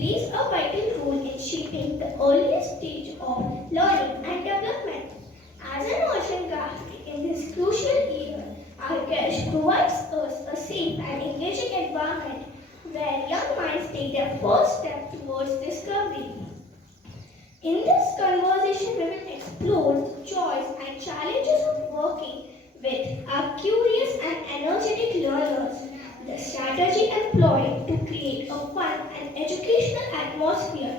plays a vital role in shaping the earliest stage of learning and development. As an oceanographer in this crucial year, our guest provides us a safe and engaging environment where young minds take their first step towards discovery. In this conversation, we will explore the joys and challenges of working with our curious and energetic learners, the strategy employed to create a fun and educational atmosphere,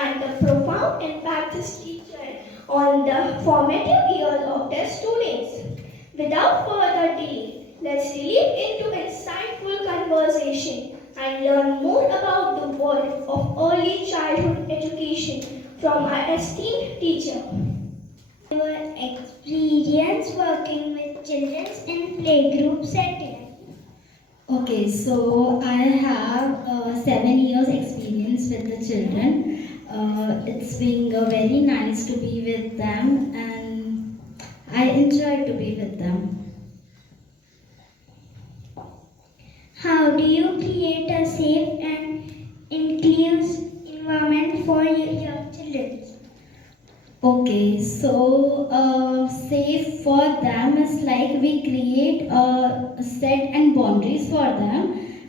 and the profound impact this teacher on the formative years of their students. Without further delay, let's delve into insightful conversation and learn more about the world of early childhood education from our esteemed teacher. Your experience working with children in playgroup setting. Okay, so I have 7 years experience with the children. It's been very nice to be with them and I enjoy to be with them. How do you create a safe and inclusive environment for your young children? Okay, so safe for them is like we create a set and boundaries for them.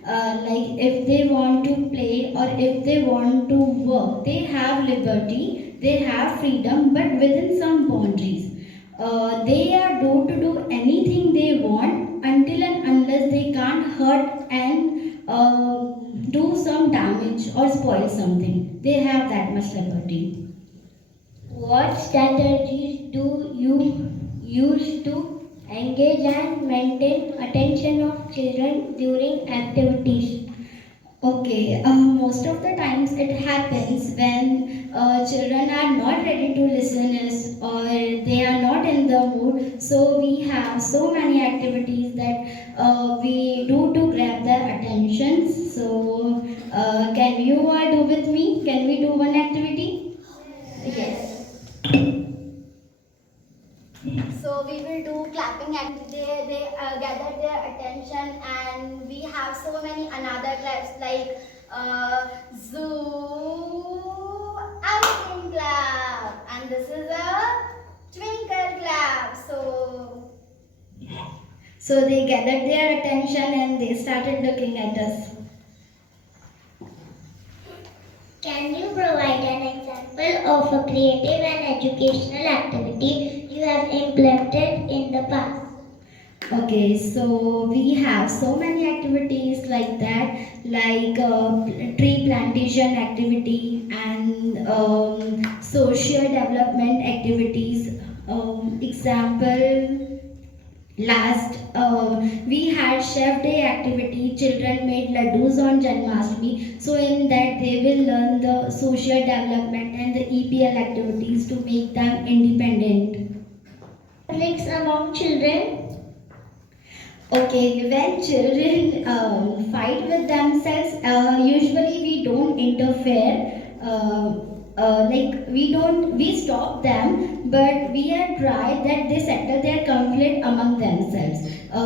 Like if they want to play or if they want to work, they have liberty, they have freedom, but within some boundaries. They are due to do anything they want until and unless they can't hurt and do some damage or spoil something. They have that much liberty. What strategies do you use to engage and maintain attention of children during activities? Okay, most of the times it happens when children are not ready to listen us or they are not in the mood. So we have so many activities that we do to grab their attention. So can you all do with me? Can we do one activity? Yes. So we will do clapping and they gather their attention, and we have so many another claps like zoo outing clap, and this is a twinkle clap. So they gathered their attention and they started looking at us. Can you provide an example of a creative and educational activity you have implemented in the past? Okay, so we have so many activities like that, like tree plantation activity and social development activities. Example, last we had chef day activity. Children made laddus on Janmashtami. So in that they will learn the social development and the EPL activities to make them independent. Conflicts among children? Okay, when children fight with themselves, usually we don't interfere. We stop them, but we are try that they settle their conflict among themselves.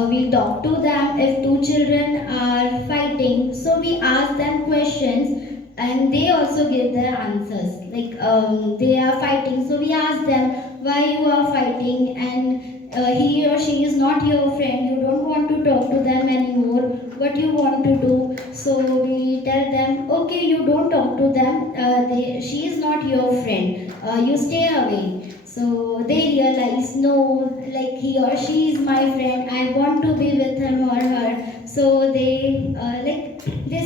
We talk to them if two children are fighting, so we ask them questions and they also give their answers. Like they are fighting, so we ask them why you are fighting, and he or she is not your friend. You don't want to talk to them anymore. What you want to do? So we tell them, okay, you don't talk to them. She is not your friend. You stay away. So they realize, no, like he or she is my friend. I want to be with him or her. So they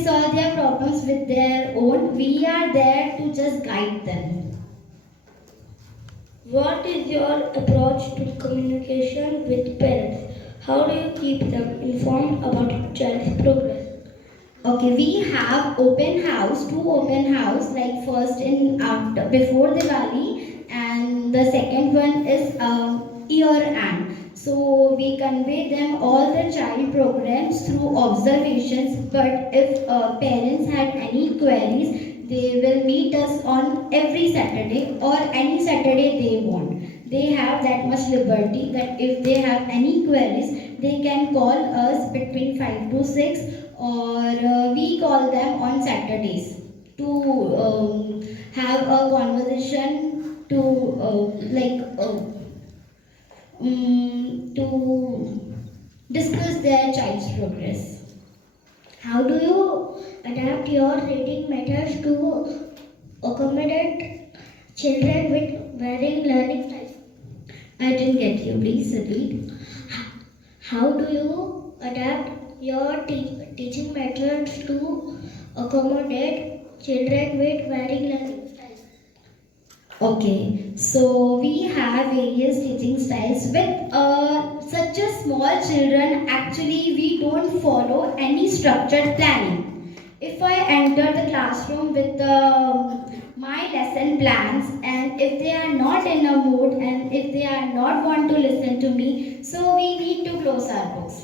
solve their problems with their own. We are there to just guide them. What is your approach to communication with parents? How do you keep them informed about your child's progress? Okay, we have open house, two open house, like first in after before Diwali, and the second one is year end. So we convey them all the child programs through observations. But if parents had any queries, they will meet us on every Saturday or any Saturday they want. They have that much liberty that if they have any queries, they can call us between 5 to 6, or we call them on Saturdays. have a conversation to discuss their child's progress. How do you adapt your reading methods to accommodate children with varying learning styles? I didn't get you. Please repeat. How do you adapt your teaching methods to accommodate children with varying learning styles? Okay, so we have various teaching styles. With such a small children, actually we don't follow any structured planning. If I enter the classroom with my lesson plans, and if they are not in a mood, and if they are not want to listen to me, so we need to close our books.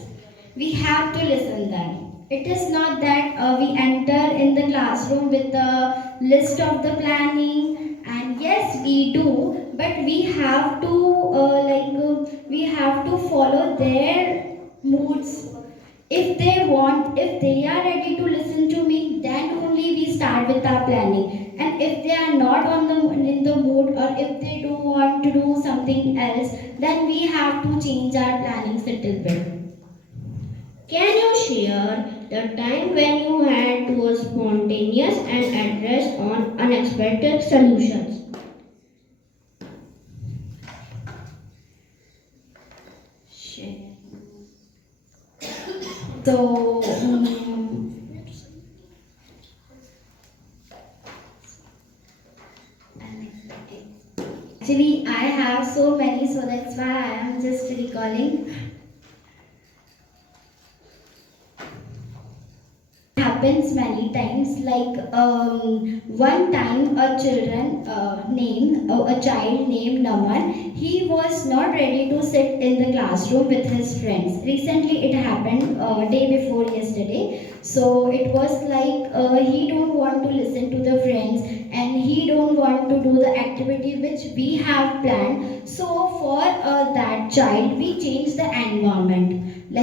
We have to listen them. It is not that we enter in the classroom with the list of the planning, and yes we do, but we have to follow their moods. If they want, if they are ready to listen to me, then only we start with our planning. And if they are not in the mood, or if they do want to do something else, then we have to change our plannings a little bit. Can you share the time when you had to was spontaneous and address on unexpected solutions? So, actually, I have so many, so that's why I am just recalling. Happens many times. One time, a child named Naman, he was not ready to sit in the classroom with his friends. Recently, it happened day before yesterday. So it was he don't want to listen to the friends, and he don't want to do the activity which we have planned. So for that child, we changed the environment.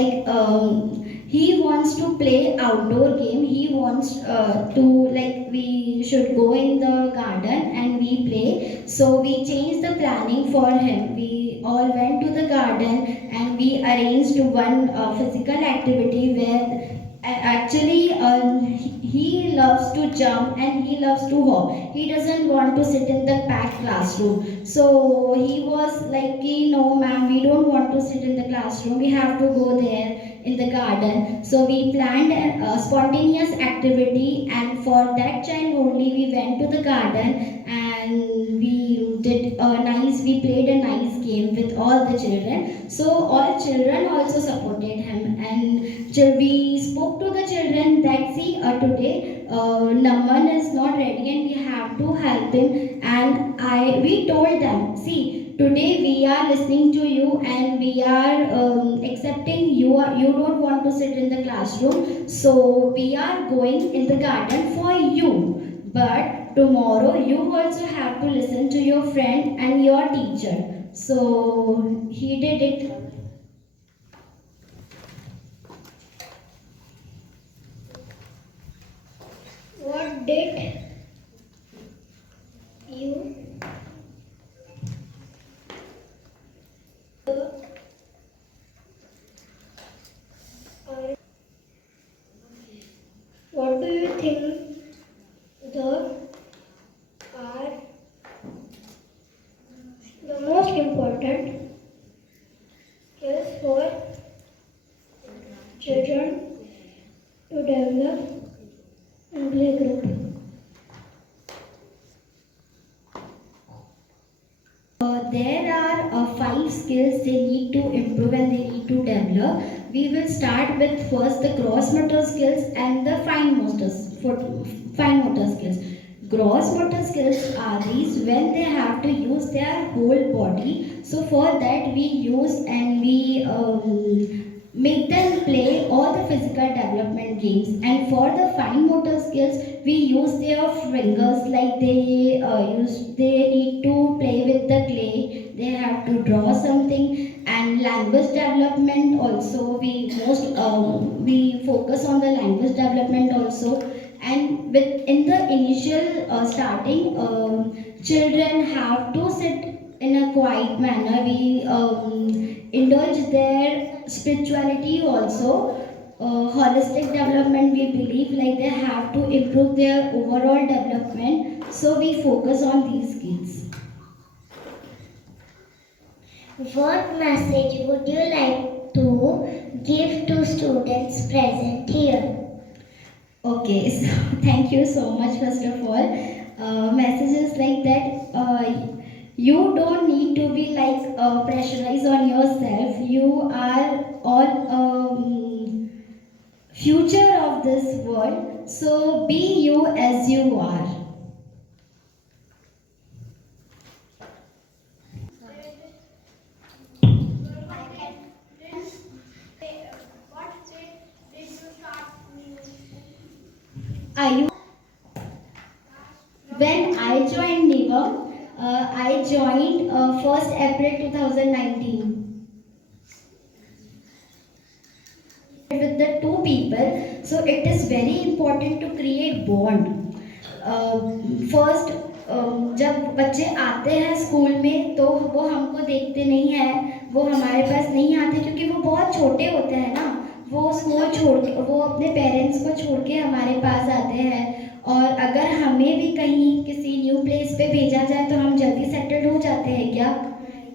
He wants to play outdoor game. He wants we should go in the garden and we play. So we changed the planning for him. We all went to the garden and we arranged one physical activity where he loves to jump and he loves to walk. He doesn't want to sit in the packed classroom. So he was like, no ma'am, we don't want to sit in the classroom. We have to go there in the garden. So we planned a spontaneous activity, and for that child only we went to the garden and we played a nice game with all the children. So all children also supported him, and we spoke to the children that see today Naman is not ready and we have to help him. And we told them, see, today we are listening to you and we are accepting you don't want to sit in the classroom, so we are going in the garden for you. But tomorrow you also have to listen to your friend and your teacher. So he did it. What did you what do you think are the most important skills for children to develop in playgroup? There are 5 skills they need to improve and they need to develop. We will start with first the gross motor skills and the fine motor skills. Gross motor skills are these when they have to use their whole body. So for that we use and we make them play all the physical development games. And for the fine motor skills, we use their fingers, like they need to play with the clay, they have to draw something. And language development also, we focus on the language development also. And in the initial initial starting, children have to sit in a quiet manner. We indulge their spirituality also. Holistic development, we believe like they have to improve their overall development, so we focus on these skills. What message would you like to give to students present here? Okay, so thank you so much first of all. Messages like that, you don't need to be like pressurized on yourself. You are all future of this world, so be you as you are. Are you? When I joined Neevam, I joined 1st April 2019 with the two people. So it is very important to create bond. First, जब बच्चे आते हैं school में तो वो हमको देखते नहीं हैं, वो हमारे पास नहीं आते क्योंकि वो बहुत छोटे होते हैं ना। वो स्कूल छोड़ के, वो अपने पेरेंट्स को छोड़ के हमारे पास आते हैं, और अगर हमें भी कहीं किसी न्यू प्लेस पे भेजा जाए तो हम जल्दी सेटल्ड हो जाते हैं क्या?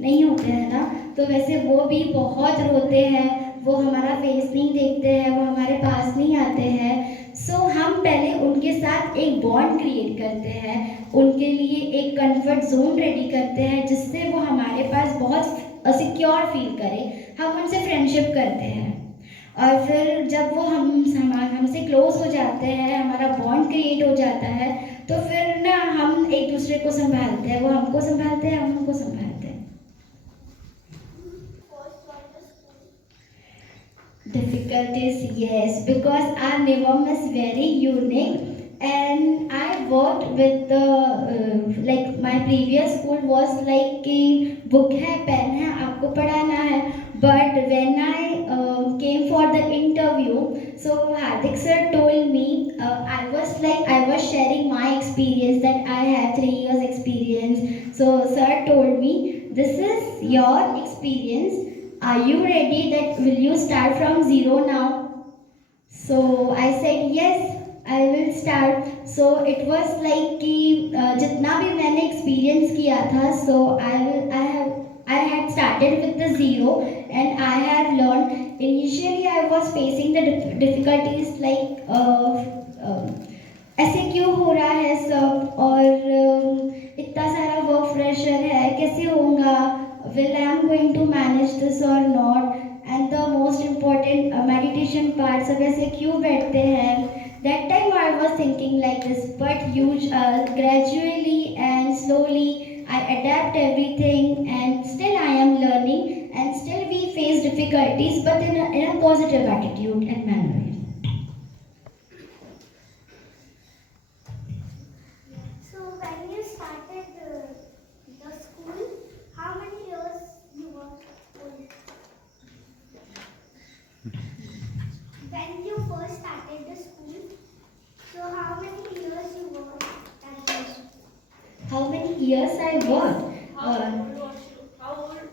नहीं होते हैं ना। तो वैसे वो भी बहुत रोते हैं, वो हमारा फेस नहीं देखते हैं, वो हमारे पास नहीं आते हैं। सो हम पहले उनके साथ एक बॉन्ड क्रिएट करते हैं, उनके लिए एक कंफर्ट जोन रेडी करते हैं जिससे वो हमारे पास बहुत सिक्योर फील करे। हम उनसे फ्रेंडशिप करते हैं, और फिर जब वो हमसे क्लोज हो जाते हैं, हमारा बॉन्ड क्रिएट हो जाता है, तो फिर ना हम एक दूसरे को संभालते हैं, वो हमको संभालते हैं, हम उनको संभालते हैं। Difficulties, yes, because our Neevam is very unique, and I worked with the like my previous school was like कि book है, pen है, आपको पढ़ाना है। But when I came for the interview, so Hardik sir told me, I was sharing my experience that I have 3 years experience. So sir told me, this is your experience. Are you ready that will you start from zero now? So I said yes, I will start. So it was like कि जितना भी मैंने experience किया था, so I had started with the zero, and I have learned. Initially I was facing the difficulties like ऐसे क्यों हो रहा है सब, और इतना सारा वर्क प्रेशर है, कैसे होगा, will I am going to manage this or not, and the most important meditation parts of ऐसे क्यों बैठते हैं। That time I was thinking like this, but gradually and slowly I adapt everything, and still I am learning, and still we face difficulties, but in a positive attitude and manner. So when you started the school, how many years you were old? When you first started the school, so how many years you were at the school? How many years I worked? How old was you? How old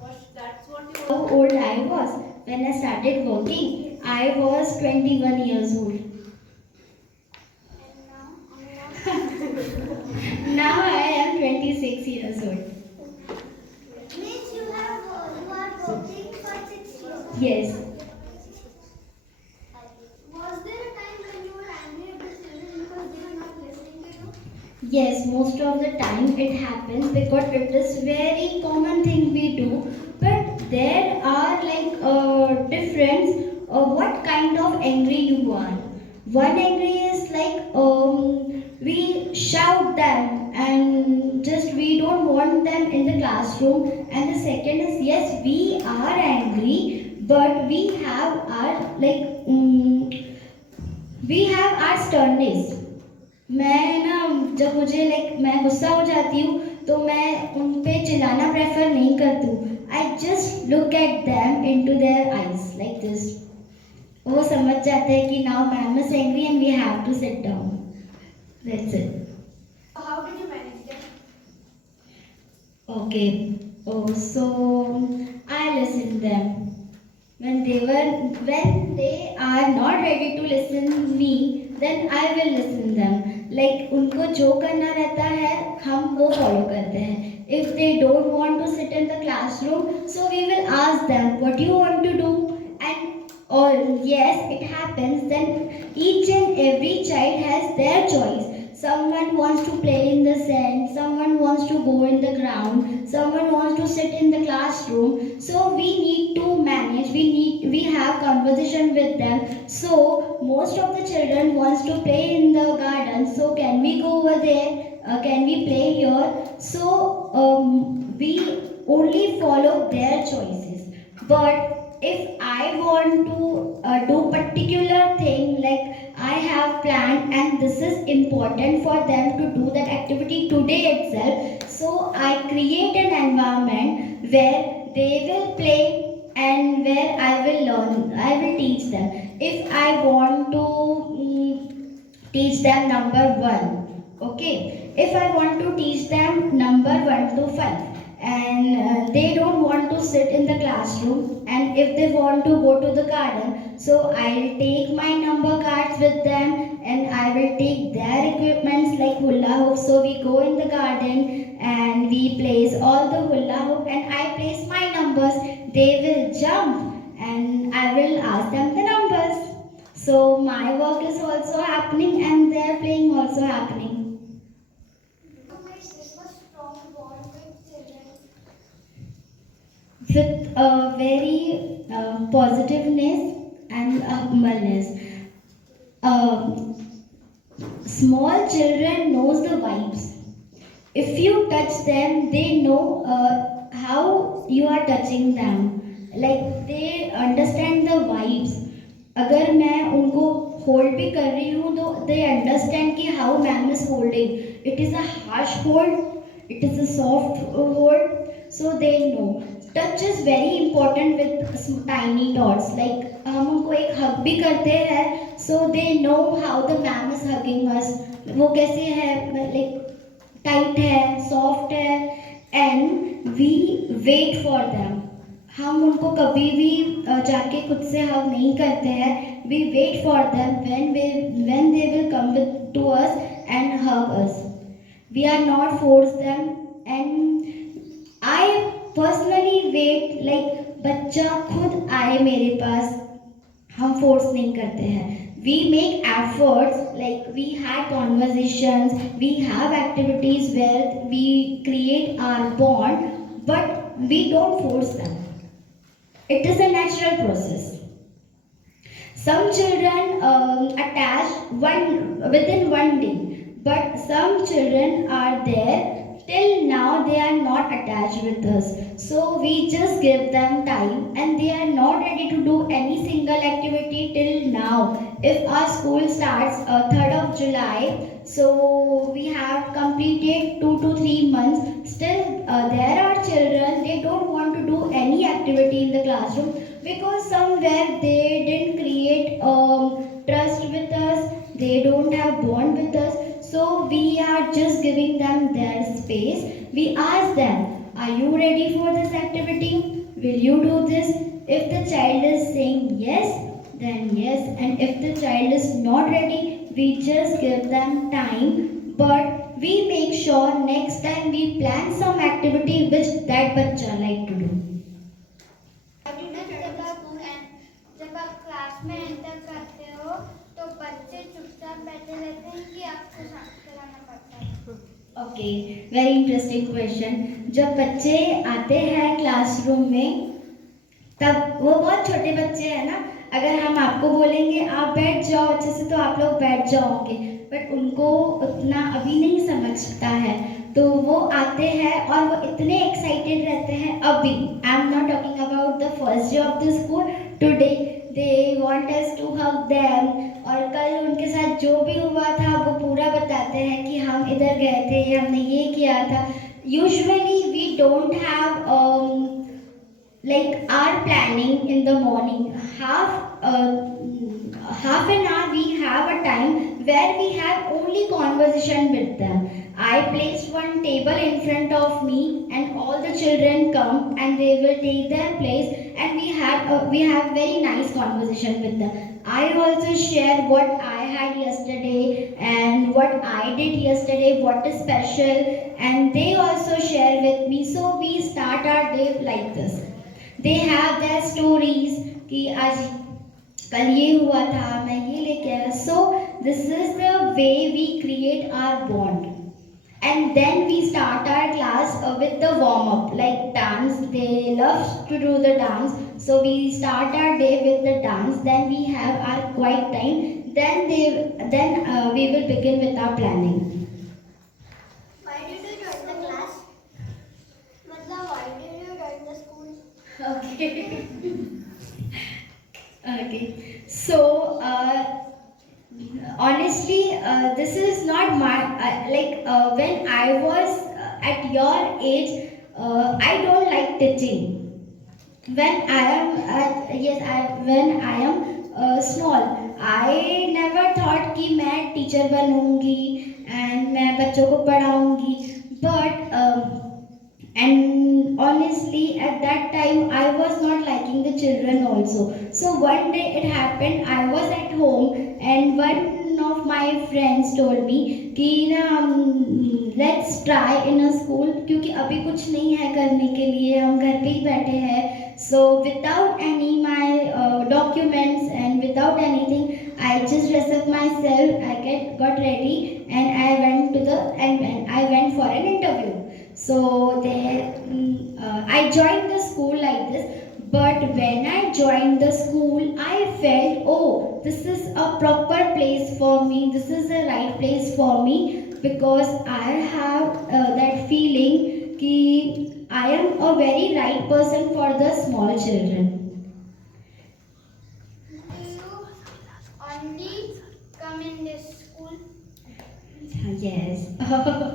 was that's what you How old I was when I started working? I was 21 years old. And now? Now I am 26 years old. Means you are working for 6 years. Yes. Was there a time when you were angry at the children because they were not listening to you? Yes, most of the time it happens because it is very common thing we do. But there are like difference what kind of angry you are. One angry is like we shout them and just we don't want them in the classroom. And the second is yes, we are angry, but we have our we have our sternness. मैं ना जब मुझे मैं गुस्सा हो जाती हूँ तो मैं उन पे चिल्लाना प्रेफर नहीं करती हूँ। I just look at them into their eyes like this. वो समझ जाते हैं कि now ma'am is angry and we have to sit down. That's it. How did you manage them? Okay. Oh, so I listen them. When they are not ready to listen me, then I will listen them. Like उनको जो करना रहता है हम वो follow करते हैं. If they don't want to sit in the classroom, so we will ask them what do you want to do, and or yes it happens. Then each and every child has their choice. Someone wants to play in the sand, someone wants to go in the ground, someone wants to sit in the classroom. So we need to manage, we have conversation with them. So most of the children wants to play in the garden. So can we go over there? Can we play here? So we only follow their choices. But if I want to do particular thing, like I have planned and this is important for them to do that activity today itself, so I create an environment where they will play and where I will learn, I will teach them. If I want to teach them number 1, okay, if I want to teach them number 1 to 5, and they don't want to sit in the classroom, and if they want to go to the garden, so I'll take my number cards with them and I will take their equipments like hula hoop. So we go in the garden and we place all the hula hoop and I place my numbers. They will jump and I will ask them the numbers. So my work is also happening and their playing also happening. This was strong bond with children. With a very positiveness and humbleness. Small children knows the vibes. If you touch them, they know how you are touching them. Like they understand the vibes. अगर मैं उनको hold भी कर रही हूँ तो they understand कि how ma'am is holding. It is a harsh hold. It is a soft hold. So they know. Touch is very important with tiny tots. Like हम उनको एक hug भी करते हैं, so they know how the ma'am is hugging us. वो कैसे है, like tight है, soft है, and we wait for them. हम उनको कभी भी जाके खुद से hug नहीं करते हैं. We wait for them when they will come to us and hug us. We are not force them, and I personally wait like बच्चा खुद आए मेरे पास. हम फोर्स नहीं करते हैं. We make efforts, like we had conversations, we have activities where we create our bond, but we don't force them. It is a natural process. Some children attach within 1 day, but some children are there till now they are not attached with us. So we just give them time and they are not ready to do any single activity till now. If our school starts 3rd of July, so we have completed 2 to 3 months. Still there are children, they don't want to do any activity in the classroom because somewhere they didn't create trust with us, they don't have bond with us. So we are just giving them their space. We ask them, are you ready for this activity? Will you do this? If the child is saying yes, then yes. And if the child is not ready, we just give them time. But we make sure next time we plan some activity which that bachcha like to do. जब आप class में enter करते हो तो बच्चे चुपचाप बैठे रहते हैं कि आपको साथ कराना पड़ता है? Okay, very interesting question. जब बच्चे आते हैं क्लासरूम में, तब वो बहुत छोटे बच्चे हैं ना. अगर हम आपको बोलेंगे आप बैठ जाओ अच्छे से तो आप लोग बैठ जाओगे, बट उनको उतना अभी नहीं समझता है. तो वो आते हैं और वो इतने एक्साइटेड रहते हैं अभी. I am not talking about the first day of the school. Today they want us to hug them, और कल उनके साथ जो भी हुआ था वो पूरा बताते हैं कि हम इधर गए थे, हमने ये किया था. Usually we don't have like our planning in the morning. Half an hour we have a time where we have only conversation with them. I placed one table in front of me, and all the children come and they will take their place, and we have very nice conversation with them. I also share what I had yesterday and what I did yesterday, what is special, and they also share with me. So we start our day like this. They have their stories कि आज कल ये हुआ था, मैं ये लेके आया. So this is the way we create our bond. And then we start our class with the warm up, like dance. They love to do the dance, so we start our day with the dance. Then we have our quiet time. Then we will begin with our planning. Why did you join the class? मतलब why did you join the school? Okay. Okay. So, honestly, this is not my when I was at your age, I don't like teaching. When I am when I am small, I never thought कि मैं teacher बनूंगी and मैं बच्चों को पढ़ाऊंगी. And honestly, at that time, I was not liking the children also. So one day it happened, I was at home, and one of my friends told me कि ना let's try in a school, क्योंकि अभी कुछ नहीं है करने के लिए, हम घर पे ही बैठे हैं. So without any my documents and without anything, I just dressed up myself. I got ready, and I went for an interview. So I joined the school like this. But when I joined the school, I felt, oh, this is a proper place for me. This is the right place for me, because I have that feeling कि I am a very right person for the small children. Do you only come in this school? Yes.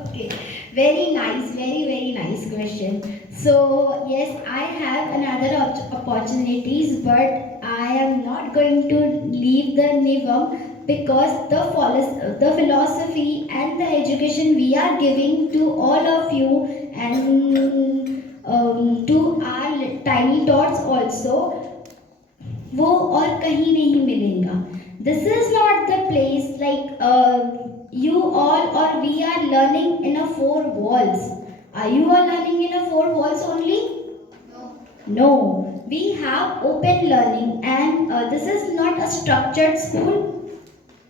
Okay. Very nice. Very nice question. So yes, I have another opportunities, but I am not going to leave the Neevam, because the philosophy and the education we are giving to all of you, and to our tiny tots also, वो और कहीं नहीं मिलेगा. This is not the place you all or we are learning in a four walls. Are you all learning in a four walls only? No. We have open learning, and this is not a structured school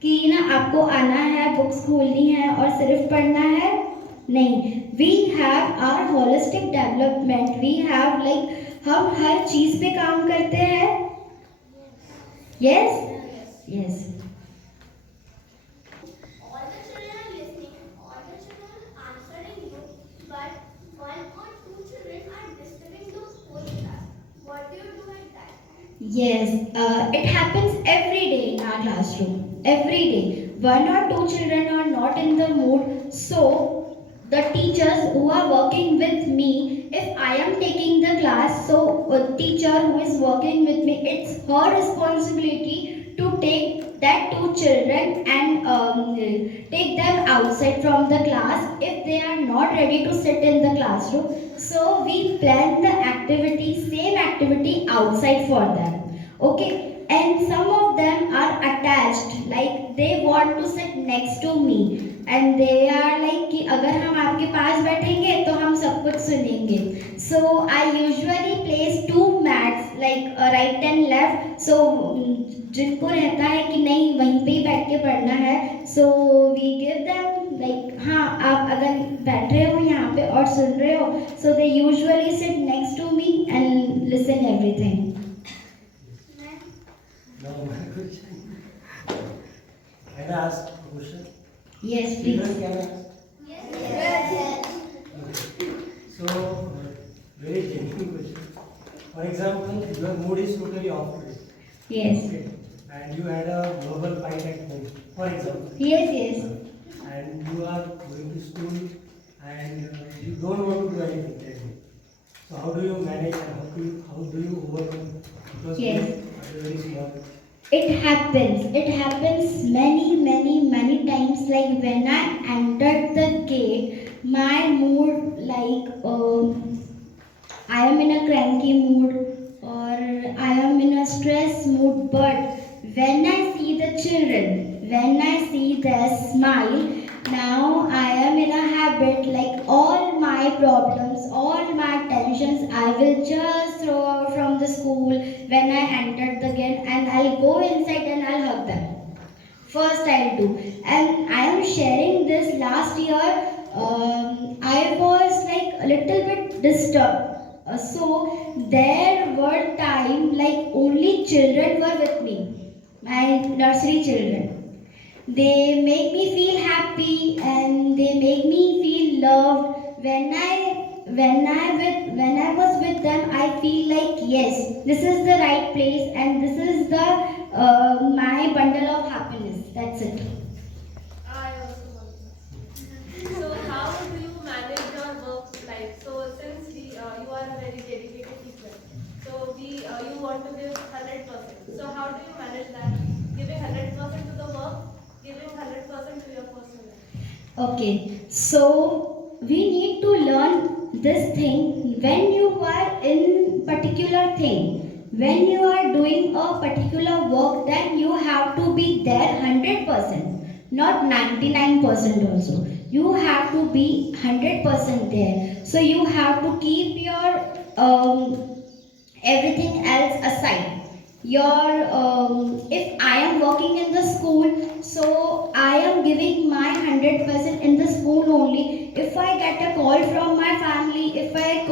कि ना आपको आना है, books खोलनी है और सिर्फ पढ़ना है. नहीं. We have our holistic development. We have हम हर चीज पे काम करते हैं. Yes? Yes. All the children are listening, all the children are answering you, but one or two children are disturbing the whole class. What do you do at that time? Yes, it happens every day in our classroom. Every day. One or two children are not in the mood. So, the teachers who are working with me, if I am taking the class, so a teacher who is working with me, it's her responsibility to take that two children and take them outside from the class if they are not ready to sit in the classroom. So we plan the activity, same activity outside for them. Okay, and some of them are attached, like they want to sit next to me. And they are like कि अगर हम आपके पास बैठेंगे तो हम सब कुछ सुनेंगे. So I usually place two mats like right and left. So जिनको रहता है कि नहीं वहीं पे ही बैठ के पढ़ना है, so we give them like हाँ आप अगर बैठ रहे हो यहाँ पे और सुन रहे हो, so they usually sit next to me and listen everything. Now my question. Can I ask a question? Yes, Children please. can ask? Yes. Okay. So, very genuine question. For example, your mood is totally off today. Yes. Okay. And you had a verbal fight at home, for example. Yes. And you are going to school and you don't want to do anything that day. So how do you manage and how do you overcome? Because Yes. you are very small. It happens many times. Like when I entered the gate, my mood, like I am in a cranky mood or I am in a stress mood. But when I see the children, when I see their smile, now I am in a habit, like all my problems, all my tensions, I will just throw out from the school when I entered the gate, and I'll go inside and I'll hug them. First I'll do. And I am sharing this last year. I was like a little bit disturbed. So there were time like only children were with me, my nursery children. They make me feel happy and they make me feel loved. When I was with them, I feel like yes, this is the right place and this is the my bundle of happiness. That's it. I also want to know. So how do you manage your work life? So since you are a very dedicated teacher, so you want to give 100%. So how do you manage that? Giving 100% to the work, giving 100% to your personal life. Okay, so we need to learn this thing when you are in particular thing. When you are doing a particular work, then you have to be there 100%, not 99% also. You have to be 100% there. So you have to keep your everything else aside. Your if I am working in the school, so I am giving my 100% in the school only. If I get a call from my family, if I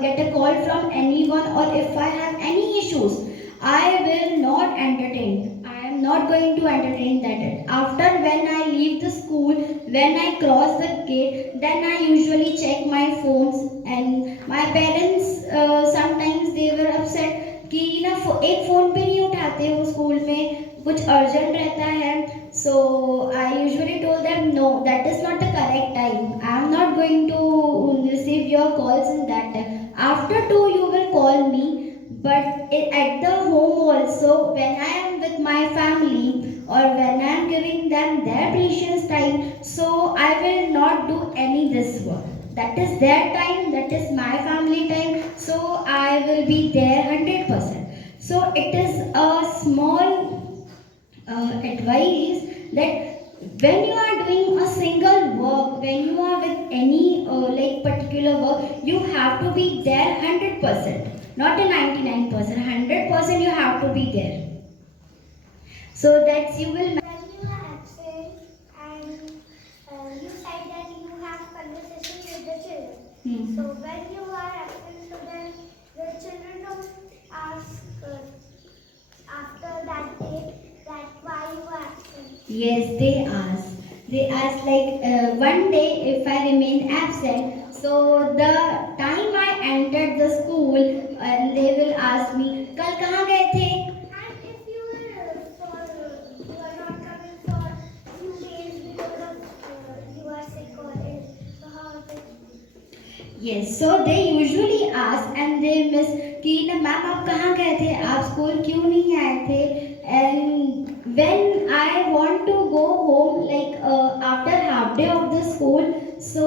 get a call from anyone, or if I have any issues, I will not entertain. I am not going to entertain that. After when I leave the school, when I cross the gate, then I usually check my phones, and my parents sometimes they were upset कि ना एक phone पे नहीं उठाते वो school में कुछ urgent रहता है. So I usually told them no, that is not the correct time. I am not going to receive your calls in that time. After 2 you will call me, but at the home also, when I am with my family or when I am giving them their precious time, so I will not do any this work. That is their time, that is my family time, so I will be there 100%. So it is a small advice that when you are doing a single work, when you are with any like particular work, you have to be there 100%, not a 99%, 100% you have to be there. So that you will. When you are absent and you said that you have conversation with the children. So when you are absent, so then the children don't ask after that day that why you are absent. Yes, they ask. They ask like one day if I remain absent. So the time I entered the school, and they will ask me, कल कहाँ गए थे? And if you are not coming for few days because of you are sick or ill, so how is it? Yes, so they usually ask and they miss कि ना ma'am आप कहाँ गए थे? आप स्कूल क्यों नहीं आए थे? And when I want to go home, like after half day of the school, so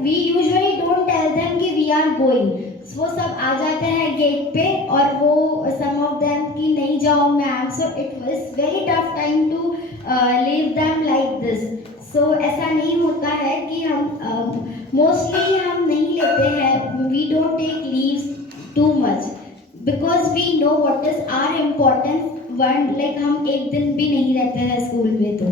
we usually don't tell them कि we are going. वो सब आ जाते हैं गेट पे और वो some of them कि नहीं जाओ ma'am. So it was very tough time to leave them like this. So ऐसा नहीं होता है कि हम mostly हम नहीं लेते हैं. We don't take leaves too much because we know what is our importance. One like हम एक दिन भी नहीं रहते हैं स्कूल में तो.